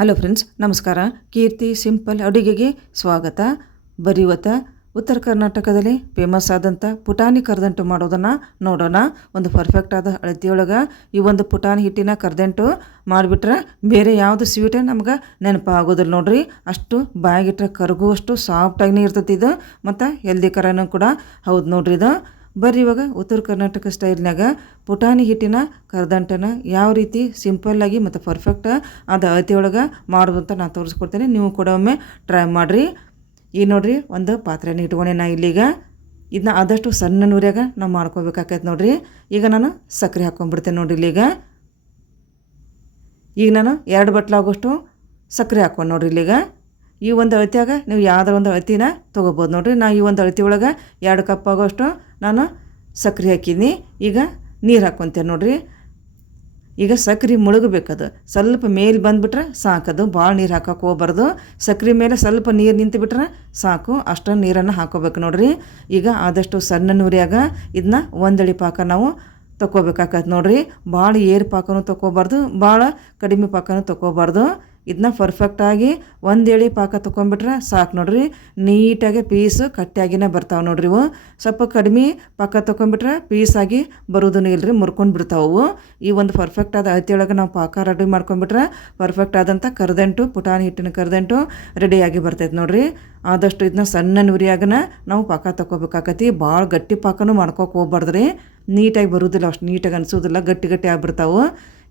Hello friends ನಮಸ್ಕಾರ. ಕೀರ್ತಿ simple ಅಡುಗೆಗೆ ಸ್ವಾಗತ. ಬರಿವತ, ಉತ್ತರ ಕರ್ನಾಟಕದಲ್ಲಿ ಫೇಮಸ್ ಆದಂಥ ಪುಟಾಣಿ ಕರ್ದಂಟು ಮಾಡೋದನ್ನು ನೋಡೋಣ. ಒಂದು ಪರ್ಫೆಕ್ಟ್ ಆದ ಅಳತಿಯೊಳಗೆ ಈ ಒಂದು ಪುಟಾಣಿ ಹಿಟ್ಟಿನ ಕರ್ದಂಟು ಮಾಡಿಬಿಟ್ರೆ ಬೇರೆ ಯಾವುದು ಸ್ವೀಟೇ ನಮ್ಗೆ ನೆನಪಾಗೋದಿಲ್ಲ ನೋಡ್ರಿ. ಅಷ್ಟು ಬಾಯಿಗಿಟ್ರೆ ಕರಗುವಷ್ಟು ಸಾಫ್ಟಾಗಿನೇ ಇರ್ತೈತಿ ಇದು. ಮತ್ತು ಹೆಲ್ದಿ ಕರನೂ ಕೂಡ. ಹೌದು ನೋಡ್ರಿ ಇದು. ಬರ್ರಿ ಇವಾಗ ಉತ್ತರ ಕರ್ನಾಟಕ ಸ್ಟೈಲ್ನಾಗ ಪುಟಾಣಿ ಹಿಟ್ಟಿನ ಕರ್ದಂಟನ ಯಾವ ರೀತಿ ಸಿಂಪಲ್ಲಾಗಿ ಮತ್ತು ಪರ್ಫೆಕ್ಟ್ ಅದು ಅಳತೆಯೊಳಗೆ ಮಾಡೋದು ಅಂತ ನಾನು ತೋರಿಸ್ಕೊಡ್ತೇನೆ. ನೀವು ಕೂಡ ಒಮ್ಮೆ ಟ್ರೈ ಮಾಡಿರಿ. ಈ ನೋಡಿರಿ ಒಂದು ಪಾತ್ರೆನ ಇಟ್ಕೊಂಡೆ ನಾ ಇಲ್ಲಿಗ. ಇದನ್ನ ಆದಷ್ಟು ಸಣ್ಣ ನೂರ್ಯಾಗ ನಾವು ಮಾಡ್ಕೋಬೇಕಾಕೈತೆ ನೋಡಿರಿ. ಈಗ ನಾನು ಸಕ್ಕರೆ ಹಾಕ್ಕೊಂಡ್ಬಿಡ್ತೇನೆ ನೋಡ್ರಿ ಇಲ್ಲಿಗ. ಈಗ ನಾನು ಎರಡು ಬಟ್ಲಾಗೋಷ್ಟು ಸಕ್ಕರೆ ಹಾಕ್ಕೊಂಡು ನೋಡಿರಿ ಇಲ್ಲಿಗ. ಈ ಒಂದು ಅಳತಿಯಾಗ ನೀವು ಯಾವ್ದಾರ ಒಂದು ಅಳತಿನ ತೊಗೋಬೋದು. ನೋಡಿರಿ, ನಾ ಈ ಒಂದು ಅಳತಿ ಒಳಗೆ ಎರಡು ಕಪ್ ಆಗೋಷ್ಟು ನಾನು ಸಕ್ಕರೆ ಹಾಕಿದ್ದೀನಿ ಈಗ ನೀರು ಹಾಕ್ಕೊತೇನೆ ನೋಡಿರಿ. ಈಗ ಸಕ್ರೆ ಮುಳುಗಬೇಕದು. ಸ್ವಲ್ಪ ಮೇಲೆ ಬಂದುಬಿಟ್ರೆ ಸಾಕದು. ಭಾಳ ನೀರು ಹಾಕೋಕೆ ಹೋಗ್ಬಾರ್ದು. ಸಕ್ರೆ ಮೇಲೆ ಸ್ವಲ್ಪ ನೀರು ನಿಂತುಬಿಟ್ರೆ ಸಾಕು. ಅಷ್ಟು ನೀರನ್ನು ಹಾಕೋಬೇಕು ನೋಡಿರಿ. ಈಗ ಆದಷ್ಟು ಸಣ್ಣ ನೂರಿಯಾಗ ಇದನ್ನ ಒಂದಳಿ ಪಾಕ ನಾವು ತೊಗೋಬೇಕಾಗತ್ತೆ ನೋಡಿರಿ. ಭಾಳ ಏರು ಪಾಕನೂ ತೊಗೋಬಾರ್ದು ಭಾಳ ಕಡಿಮೆ ಪಾಕನೂ ತೊಗೋಬಾರ್ದು ಇದನ್ನ ಪರ್ಫೆಕ್ಟಾಗಿ ಒಂದು ಎಳೆ ಪಾಕ ತೊಗೊಂಬಿಟ್ರೆ ಸಾಕು ನೋಡ್ರಿ. ನೀಟಾಗಿ ಪೀಸು ಕಟ್ಟಿಯಾಗಿನೇ ಬರ್ತಾವೆ ನೋಡ್ರಿ ಇವು. ಸ್ವಲ್ಪ ಕಡಿಮೆ ಪಾಕ ತೊಗೊಂಬಿಟ್ರೆ ಪೀಸಾಗಿ ಬರೋದನ್ನು ಇಲ್ಲರಿ ಮುರ್ಕೊಂಡು ಬಿಡ್ತಾವು ಈ ಒಂದು ಪರ್ಫೆಕ್ಟ್ ಆದ ಅಳತಿಯೊಳಗೆ ನಾವು ಪಾಕ ರೆಡಿ ಮಾಡ್ಕೊಂಬಿಟ್ರೆ ಪರ್ಫೆಕ್ಟ್ ಆದಂಥ ಕರ್ದಂಟು, ಪುಟಾಣಿ ಹಿಟ್ಟಿನ ಕರ್ದಂಟು ರೆಡಿಯಾಗಿ ಬರ್ತೈತೆ ನೋಡ್ರಿ. ಆದಷ್ಟು ಇದನ್ನ ಸಣ್ಣ ನುರಿಯಾಗನ ನಾವು ಪಾಕ ತೊಗೋಬೇಕಾಕತಿ ಭಾಳ ಗಟ್ಟಿ ಪಾಕನೂ ಮಾಡ್ಕೋಕೆ ಹೋಗ್ಬಾರ್ದ್ರಿ. ನೀಟಾಗಿ ಬರುವುದಿಲ್ಲ ಅಷ್ಟು ನೀಟಾಗಿ ಅನಿಸೋದಿಲ್ಲ, ಗಟ್ಟಿ ಗಟ್ಟಿ ಆಗ್ಬಿಡ್ತಾವೆ.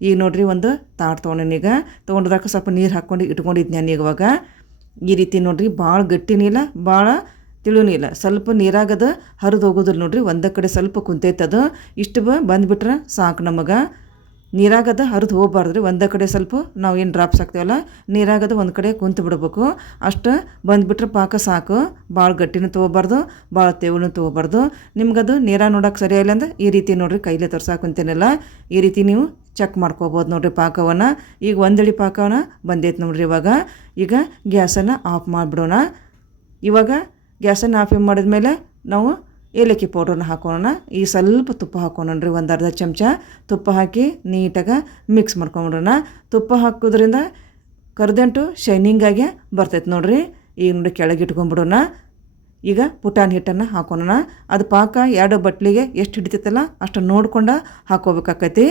ಈಗ ನೋಡಿರಿ ಒಂದು ತಾಟ್ ಈಗ. ತೊಗೊಂಡದಾಗ ಸ್ವಲ್ಪ ನೀರು ಹಾಕ್ಕೊಂಡು ಇಟ್ಕೊಂಡಿದ್ದೆ ನಾನು ಇವಾಗ. ಈ ರೀತಿ ನೋಡಿರಿ ಭಾಳ ಗಟ್ಟಿನೂ ಇಲ್ಲ ಭಾಳ ತಿಳು ನೀಲ. ಸ್ವಲ್ಪ ನೀರಾಗದು ಹರಿದು ಹೋಗೋದಿಲ್ಲ ನೋಡಿರಿ, ಒಂದೇ ಕಡೆ ಸ್ವಲ್ಪ ಕುಂತೈತದು ಇಷ್ಟು ಬಂದುಬಿಟ್ರೆ ಸಾಕು ನಮಗೆ. ನೀರಾಗದ ಹರಿದು ಹೋಗ್ಬಾರ್ದ್ರಿ. ಒಂದೇ ಕಡೆ ಸ್ವಲ್ಪ ನಾವು ಏನು ಡ್ರಾಪ್ಸ್ ಹಾಕ್ತೇವಲ್ಲ, ನೀರಾಗದ ಒಂದು ಕಡೆ ಕುಂತು ಬಿಡ್ಬೇಕು. ಅಷ್ಟು ಬಂದುಬಿಟ್ರೆ ಪಾಕ ಸಾಕು. ಭಾಳ ಗಟ್ಟಿನೂ ತೊಗೋಬಾರ್ದು ಭಾಳ ತೇವನು ತೊಗೋಬಾರ್ದು. ನಿಮ್ಗದು ನೀರ ನೋಡೋಕೆ ಸರಿಯಾಗಿಲ್ಲ ಅಂದ್ರೆ ಈ ರೀತಿ ನೋಡಿರಿ ಕೈಲೇ ತರ್ಸಾಕುಂತೇನಲ್ಲ ಈ ರೀತಿ ನೀವು ಚೆಕ್ ಮಾಡ್ಕೋಬೋದು ನೋಡಿರಿ ಪಾಕವನ್ನು. ಈಗ ಒಂದಡಿ ಪಾಕವನ್ನು ಬಂದೈತೆ ನೋಡಿರಿ ಇವಾಗ. ಈಗ ಗ್ಯಾಸನ್ನು ಆಫ್ ಮಾಡಿಬಿಡೋಣ. ಇವಾಗ ಗ್ಯಾಸನ್ನು ಆಫ್ ಮಾಡಿದ್ಮೇಲೆ ನಾವು ಏಲಕ್ಕಿ ಪೌಡ್ರನ್ನ ಹಾಕೋಣ. ಈ ಸ್ವಲ್ಪ ತುಪ್ಪ ಹಾಕೋಣ್ರಿ ಒಂದು ಅರ್ಧ ಚಮಚ ತುಪ್ಪ ಹಾಕಿ ನೀಟಾಗಿ ಮಿಕ್ಸ್ ಮಾಡ್ಕೊಂಬಿಡೋಣ. ತುಪ್ಪ ಹಾಕೋದ್ರಿಂದ ಕರ್ದಂಟು ಶೈನಿಂಗಾಗೆ ಬರ್ತೈತೆ ನೋಡಿರಿ. ಈಗ ನೋಡಿ ಕೆಳಗೆ ಇಟ್ಕೊಂಡ್ಬಿಡೋಣ ಈಗ ಪುಟಾಣಿ ಹಿಟ್ಟನ್ನು ಹಾಕೋಣ ಅದು ಪಾಕ ಎರಡು ಬಟ್ಲಿಗೆ ಎಷ್ಟು ಹಿಡಿತೈತಲ್ಲ ಅಷ್ಟು ನೋಡ್ಕೊಂಡು ಹಾಕೋಬೇಕಾಕೈತಿ.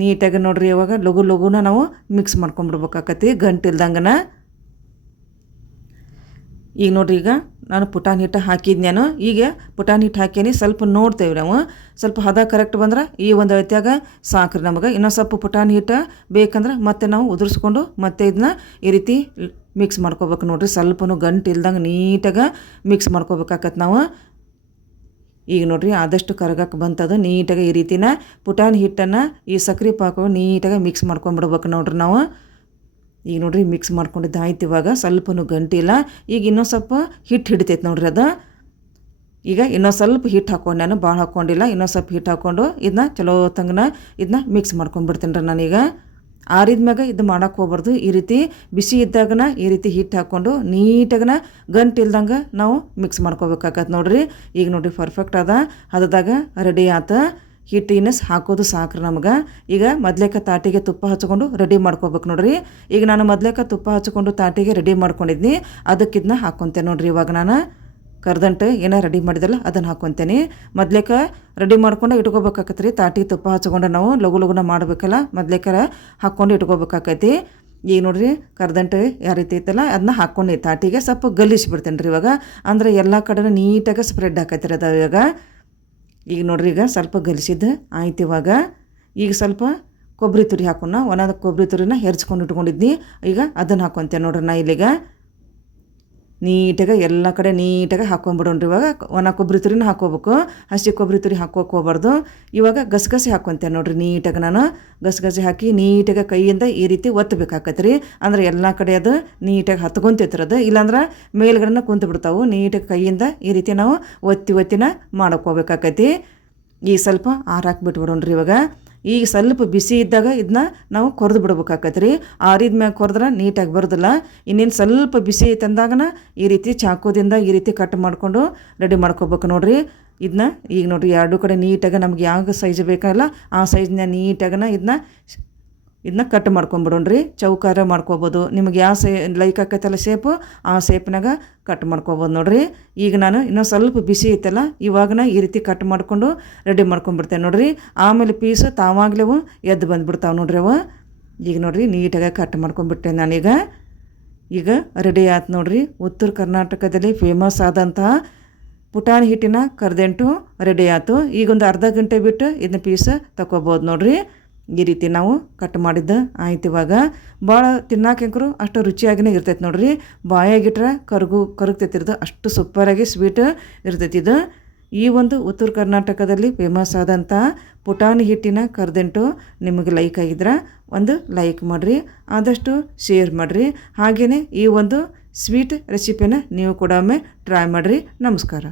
ನೀಟಾಗಿ ನೋಡಿರಿ ಇವಾಗ ಲಘು ಲಘುನ ನಾವು ಮಿಕ್ಸ್ ಮಾಡ್ಕೊಂಬಿಡ್ಬೇಕಾಕತಿ ಗಂಟಿಲ್ದಂಗನ. ಈಗ ನೋಡಿರಿ ಈಗ ನಾನು ಪುಟಾಣಿ ಹಿಟ್ಟು ಹಾಕಿದ್ನೇನು, ಈಗ ಪುಟಾಣಿ ಹಿಟ್ಟು ಹಾಕೀನಿ ಸ್ವಲ್ಪ ನೋಡ್ತೇವೆ ನಾವು ಸ್ವಲ್ಪ ಹದ ಕರೆಕ್ಟ್ ಬಂದ್ರೆ ಈ ಒಂದು ಅಳತ್ಯಾಗ ಸಾಕ್ರಿ ನಮಗೆ. ಇನ್ನೊಂದು ಸ್ವಲ್ಪ ಪುಟಾಣಿ ಹಿಟ್ಟು ಬೇಕಂದ್ರೆ ಮತ್ತೆ ನಾವು ಉದುರಿಸ್ಕೊಂಡು ಮತ್ತೆ ಇದನ್ನ ಈ ರೀತಿ ಮಿಕ್ಸ್ ಮಾಡ್ಕೋಬೇಕು ನೋಡ್ರಿ. ಸ್ವಲ್ಪನೂ ಗಂಟು ಇಲ್ದಂಗೆ ನೀಟಾಗಿ ಮಿಕ್ಸ್ ಮಾಡ್ಕೋಬೇಕಾಗತ್ತೆ ನಾವು. ಈಗ ನೋಡ್ರಿ ಆದಷ್ಟು ಕರಗಕ್ಕೆ ಬಂತದು, ನೀಟಾಗಿ ಈ ರೀತಿನ ಪುಟಾಣಿ ಹಿಟ್ಟನ್ನು ಈ ಸಕ್ರೆ ಪಾಕ ನೀಟಾಗಿ ಮಿಕ್ಸ್ ಮಾಡ್ಕೊಂಬಿಡ್ಬೇಕು ನೋಡ್ರಿ ನಾವು. ಈಗ ನೋಡ್ರಿ ಮಿಕ್ಸ್ ಮಾಡ್ಕೊಂಡಿದ್ದು ಆಯ್ತು ಇವಾಗ. ಸ್ವಲ್ಪನೂ ಗಂಟಿಲ್ಲ ಈಗ ಇನ್ನೊಂದು ಸ್ವಲ್ಪ ಹಿಟ್ಟು ಹಿಡಿತೈತೆ ನೋಡ್ರಿ ಅದು. ಈಗ ಇನ್ನೊಂದು ಸ್ವಲ್ಪ ಹಿಟ್ಟು ಹಾಕೊಂಡು, ನಾನು ಭಾಳ ಹಾಕ್ಕೊಂಡಿಲ್ಲ ಇನ್ನೊಂದು ಸ್ವಲ್ಪ ಹಿಟ್ಟು ಹಾಕ್ಕೊಂಡು ಇದನ್ನ ಚಲೋ ತಂಗನ ಇದನ್ನ ಮಿಕ್ಸ್ ಮಾಡ್ಕೊಂಡ್ಬಿಡ್ತೀನಿ ರೀ ನಾನೀಗ. ಆರಿದ ಮ್ಯಾಗ ಇದು ಮಾಡೋಕೆ ಹೋಗ್ಬಾರ್ದು. ಈ ರೀತಿ ಬಿಸಿ ಇದ್ದಾಗನ ಈ ರೀತಿ ಹಿಟ್ಟು ಹಾಕ್ಕೊಂಡು ನೀಟಾಗನ ಗಂಟು ಇಲ್ದಂಗೆ ನಾವು ಮಿಕ್ಸ್ ಮಾಡ್ಕೋಬೇಕಾಗತ್ತೆ ನೋಡ್ರಿ. ಈಗ ನೋಡ್ರಿ ಪರ್ಫೆಕ್ಟ್ ಅದ. ಹದದಾಗ ರೆಡಿ ಆತ. ಹಿಟ್ಟಿನ ಹಾಕೋದು ಸಾಕ್ರಿ ನಮ್ಗೆ. ಈಗ ಮೊದ್ಲೇಕ ತಾಟಿಗೆ ತುಪ್ಪ ಹಚ್ಕೊಂಡು ರೆಡಿ ಮಾಡ್ಕೋಬೇಕು ನೋಡ್ರಿ. ಈಗ ನಾನು ಮೊದ್ಲೇಕ ತುಪ್ಪ ಹಚ್ಕೊಂಡು ತಾಟಿಗೆ ರೆಡಿ ಮಾಡ್ಕೊಂಡಿದ್ನಿ. ಅದಕ್ಕೆ ಇದನ್ನ ಹಾಕ್ಕೊತೇನೆ ನೋಡ್ರಿ ಇವಾಗ ನಾನು. ಕರ್ದಂಟು ಏನೋ ರೆಡಿ ಮಾಡಿದಲ್ಲ ಅದನ್ನು ಹಾಕ್ಕೊತೇನೆ ಮೊದ್ಲೇಕ ರೆಡಿ ಮಾಡ್ಕೊಂಡು ಇಟ್ಕೋಬೇಕಾಕತ್ರಿ. ತಾಟಿ ತುಪ್ಪ ಹಚ್ಕೊಂಡು ನಾವು ಲಘು ಲಘುನ ಮಾಡಬೇಕಲ್ಲ. ಮೊದ್ಲೇಕರ ಹಾಕ್ಕೊಂಡು ಇಟ್ಕೋಬೇಕಾಕೈತಿ. ಈಗ ನೋಡ್ರಿ ಕರ್ದಂಟು ಯಾವ ರೀತಿ ಐತಲ್ಲ ಅದನ್ನ ಹಾಕ್ಕೊಂಡು ತಾಟಿಗೆ ಸ್ವಲ್ಪ ಗಲೀಸ್ಬಿಡ್ತೇನೆ ರೀ ಇವಾಗ. ಅಂದರೆ ಎಲ್ಲ ಕಡೆ ನೀಟಾಗಿ ಸ್ಪ್ರೆಡ್ ಹಾಕೈತ್ರಿ ಅದು ಇವಾಗ. ಈಗ ನೋಡ್ರಿ, ಈಗ ಸ್ವಲ್ಪ ಗಲಿಸಿದ್ದು ಆಯ್ತು ಇವಾಗ. ಈಗ ಸ್ವಲ್ಪ ಕೊಬ್ಬರಿ ತುರಿ ಹಾಕೋಣ. ಒಣದ ಕೊಬ್ಬರಿ ತುರಿನ ಹೆರ್ಚ್ಕೊಂಡು ಇಟ್ಕೊಂಡಿದ್ದೀನಿ ಈಗ ಅದನ್ನು ಹಾಕ್ಕೊಂತೇನೆ ನೋಡ್ರಿ ನಾ ಇಲ್ಲಿಗ. ನೀಟಾಗಿ ಎಲ್ಲ ಕಡೆ ನೀಟಾಗಿ ಹಾಕ್ಕೊಂಬಿಡೋಣ್ರಿ ಇವಾಗ. ಒಣ ಕೊಬ್ಬರಿ ತುರಿನ ಹಾಕೋಬೇಕು ಹಸಿ ಕೊಬ್ಬರಿ ತುರಿ ಹಾಕೋಕೆ ಇವಾಗ ಗಸಗಸೆ ಹಾಕ್ಕೊಂತೇನೆ ನೋಡ್ರಿ ನೀಟಾಗಿ ನಾನು. ಗಸಗಸೆ ಹಾಕಿ ನೀಟಾಗಿ ಕೈಯಿಂದ ಈ ರೀತಿ ಒತ್ತಬೇಕಾಕತ್ತೆ ರೀ ಅಂದ್ರೆ ಎಲ್ಲ ಕಡೆ ಅದು ನೀಟಾಗಿ ಹತ್ಕೊಂತೈತ್ರಿ ಇಲ್ಲಾಂದ್ರೆ ಮೇಲ್ಗಡೆನ ಕುಂತು ಬಿಡ್ತಾವೆ ನೀಟಾಗಿ ಕೈಯಿಂದ ಈ ರೀತಿ ನಾವು ಒತ್ತಿ ಒತ್ತಿನ ಮಾಡೋಕೆ ಈ ಸ್ವಲ್ಪ ಆರಾಕ್ಬಿಟ್ಬಿಡೋಣ್ರಿ ಇವಾಗ. ಈಗ ಸ್ವಲ್ಪ ಬಿಸಿ ಇದ್ದಾಗ ಇದನ್ನ ನಾವು ಕೊರೆದು ಬಿಡ್ಬೇಕಾಕೈತೆ ರೀ ಆರಿದ ಮ್ಯಾಗ ಕೊರೆದ್ರೆ ನೀಟಾಗಿ ಬರೋದಿಲ್ಲ. ಇನ್ನೇನು ಸ್ವಲ್ಪ ಬಿಸಿ ತಂದಾಗನ ಈ ರೀತಿ ಚಾಕುದಿಂದ ಈ ರೀತಿ ಕಟ್ ಮಾಡಿಕೊಂಡು ರೆಡಿ ಮಾಡ್ಕೋಬೇಕು ನೋಡಿರಿ. ಇದನ್ನ ಈಗ ನೋಡಿರಿ, ಎರಡು ಕಡೆ ನೀಟಾಗಿ ನಮ್ಗೆ ಯಾವ ಸೈಜ್ ಬೇಕಲ್ಲ ಆ ಸೈಜ್ನ ನೀಟಾಗನ ಇದನ್ನ ಇದನ್ನ ಕಟ್ ಮಾಡ್ಕೊಂಬಿಡೋಣ್ರಿ, ಚೌಕಾರ ಮಾಡ್ಕೊಬೋದು. ನಿಮಗೆ ಯಾವ ಸೇ ಲೈಕ್ ಆಕೈತಲ್ಲ ಶೇಪು ಆ ಶೇಪ್ನಾಗ ಕಟ್ ಮಾಡ್ಕೊಬೋದು ನೋಡ್ರಿ. ಈಗ ನಾನು ಇನ್ನೂ ಸ್ವಲ್ಪ ಬಿಸಿ ಐತಲ್ಲ ಇವಾಗ ಈ ರೀತಿ ಕಟ್ ಮಾಡಿಕೊಂಡು ರೆಡಿ ಮಾಡ್ಕೊಂಡ್ಬಿಡ್ತೇನೆ ನೋಡ್ರಿ. ಆಮೇಲೆ ಪೀಸ್ ತಾವಾಗಲೇ ಅವು ಎದ್ದು ಬಂದುಬಿಡ್ತಾವೆ ನೋಡ್ರಿ ಅವು. ಈಗ ನೋಡ್ರಿ ನೀಟಾಗಿ ಕಟ್ ಮಾಡ್ಕೊಂಡ್ಬಿಟ್ಟೆ ನಾನೀಗ. ಈಗ ರೆಡಿ ಆಯ್ತು ನೋಡ್ರಿ. ಉತ್ತರ ಕರ್ನಾಟಕದಲ್ಲಿ ಫೇಮಸ್ ಆದಂತಹ ಪುಟಾಣಿ ಹಿಟ್ಟಿನ ಕರ್ದೆಂಟು ರೆಡಿ ಆಯ್ತು ಈಗ ಒಂದು ಅರ್ಧ ಗಂಟೆ ಬಿಟ್ಟು ಇದನ್ನ ಪೀಸ್ ತಗೋಬೋದು ನೋಡ್ರಿ. ಈ ರೀತಿ ನಾವು ಕಟ್ ಮಾಡಿದ್ದು ಆಯ್ತು ಇವಾಗ. ಭಾಳ ತಿನ್ನಾಕೆಂಕರು ಅಷ್ಟು ರುಚಿಯಾಗಿನೇ ಇರ್ತೈತೆ ನೋಡ್ರಿ. ಬಾಯಾಗಿಟ್ರೆ ಕರ್ಗು ಕರಗ್ತೈತಿರ್ದು ಅಷ್ಟು ಸೂಪರಾಗಿ ಸ್ವೀಟ್ ಇರ್ತೈತಿ ಇದು. ಈ ಒಂದು ಉತ್ತರ ಕರ್ನಾಟಕದಲ್ಲಿ ಫೇಮಸ್ ಆದಂಥ ಪುಟಾಣಿ ಹಿಟ್ಟಿನ ಕರೆದೆಂಟು ನಿಮಗೆ ಲೈಕ್ ಆಗಿದ್ರೆ ಒಂದು ಲೈಕ್ ಮಾಡಿರಿ. ಆದಷ್ಟು ಶೇರ್ ಮಾಡಿರಿ. ಹಾಗೆಯೇ ಈ ಒಂದು ಸ್ವೀಟ್ ರೆಸಿಪಿನ ನೀವು ಕೂಡ ಒಮ್ಮೆ ಟ್ರೈ ಮಾಡಿರಿ. ನಮಸ್ಕಾರ.